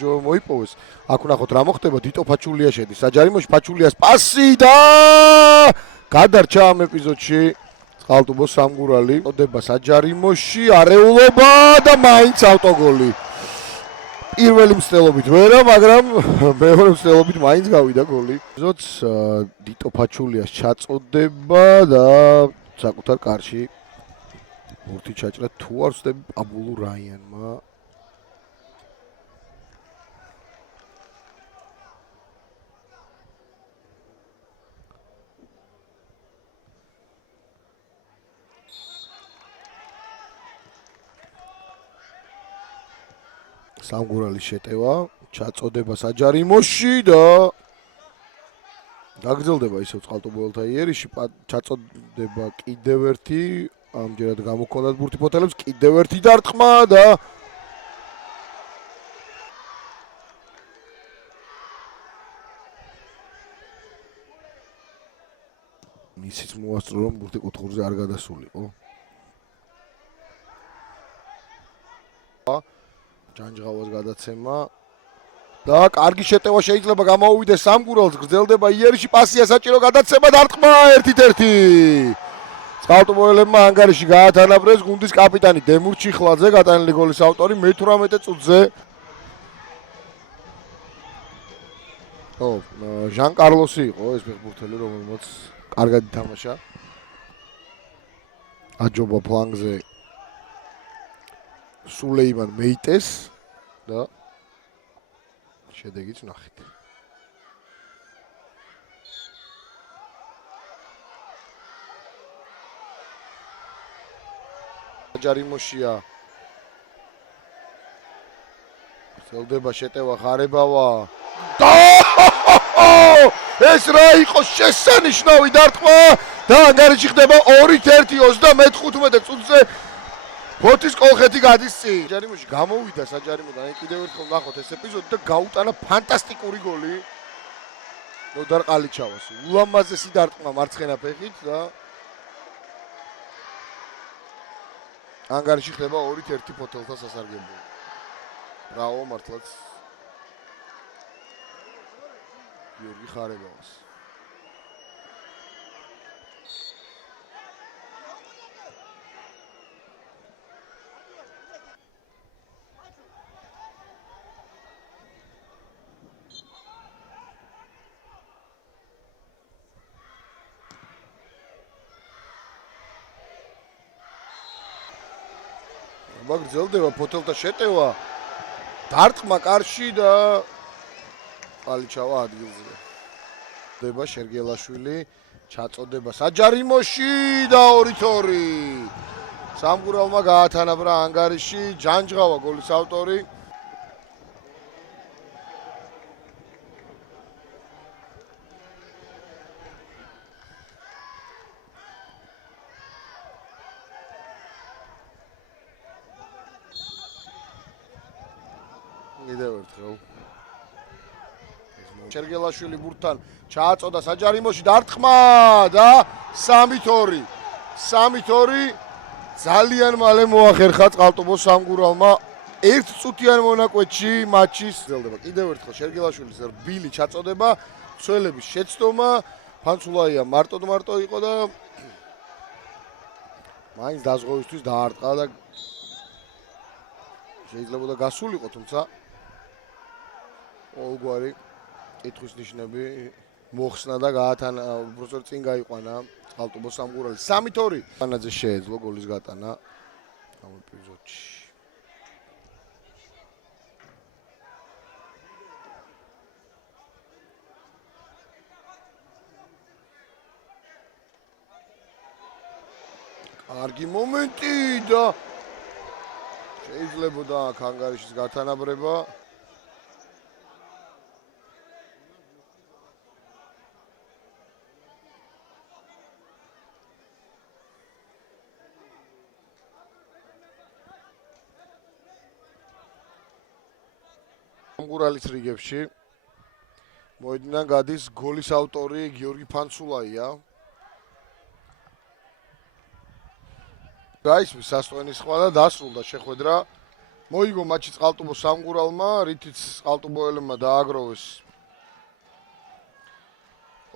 ჯო მოიპოვეს. აქ ვნახოთ რა მოხდება, დიტო ფაჩულია შედის. საჯარიმოში ფაჩულიას პასი და გადარჩა ამ ეპიზოდში. წყალტუბოს სამგურალი. მოდება საჯარიმოში, არეულობა და მაინც ავტოგოლი. პირველი მცდელობით ვერა, მაგრამ მეორე მცდელობით მაინც გავიდა გოლი. ზოც დიტო ფაჩულიას ჩაწოდება და საკუთარ კარში მურთი ჩაჭრა თუ არ ვცდები პაბულუ რაიანმა. სამგურალის შეტევა, ჩაწოდება საჯარიმოში და გაგრძელდება ისევ წყალტუბოელთა იერიში, ჩაწოდება კიდევ ერთი, ამჯერად გამოქონდათ ბურთი ფოთელებს, კიდევ ერთი დარტყმა და ისიც მოასწრო რომ ბურთი კუთხურზე არ გადასულიყო. ჯანჯღავას გადაცემა და კარგი შეტევა შეიძლება გამოუვიდეს სამგურალს, გრძელდება იერიში, პასია საჭირო გადაცემა დარტყმა 1-1. წყალტუბოელებმა ანგარიში გაათანაბრეს გუნდის კაპიტანი დემურ ჩიხლაძე, გატანილი გოლის ავტორი მე-18 წუთზე. ჟან კარლოსი იყო ეს ფეხბურთელი, რომელმაც კარგად ითამაშა. აჯობა ფლანგზე სულეიმან მეიტეს და შედეგიც ვნახეთ. ჯარიმოშია. გრძელდება შეტევა ხარებავა. ეს რა იყო შესანიშნავი დარტყმა და ანგარიში ხდება 2-1 35 წუთზე. ფოთის კოლხეთი გადის წინ. ჯარიმოში გამოვიდა საჯარიმოდან, კიდევ ერთხელ ნახოთ ეს ეპიზოდი და გაუტანა ფანტასტიკური გოლი. ნოდარ ყალიჩავას. ულამაზესი დარტყმა მარცხენა ფეხით და ანგარიში ხდება 2-1 ფოთელთა სასარგებლო. ბრავო მართლაც გიორგი ხარებავას. გრძელდება ფოთელთა შეტევა, დარტყმა კარში და ყალიჩავა ადგილზე. დება შერგელაშვილი, ჩაწოდება საჯარიმოში და 2-2. სამგურალმა გაათანაბრა ანგარიში, ჯანჯღავა გოლის ავტორი. კიდევ ერთხელ შერგელაშვილი ბურთთან ჩააწოდა საჯარიმოში დარტყმა და 3-2. 3-2 ძალიან მალე მოახერხა წყალტუბოს სამგურალმა 1 წუთიან მონაკვეთში მატჩის. გრძელდება კიდევ ერთხელ შერგელაშვილის რბილი ჩაწოდება, ცველების შეცდომა, ფანცულაია მარტო იყო და მაინც დაზღვევისთვის დაარტყა და შეიძლებოდა გასულიყო, თუმცა ყოველგვარი კითხვის ნიშნები მოხსნა და გაათანა, უბრალოდ წინ გაიყვანა წყალტუბოს სამგურალი. 3-2. ანაძე შეეძლო გოლის გატანა ამ ეპიზოდში. კარგი მომენტი და შეიძლებოდა აქ ანგარიშის გათანაბრება. სამგურალის რიგებში მოედნიდან გადის გოლის ავტორი გიორგი ფანცულაია. გაისმის სასტვენის სხვა და დასრულდა შეხვედრა მოიგო მატჩი წყალტუბოს სამგურალმა, რითიც წყალტუბოელებმა დააგროვეს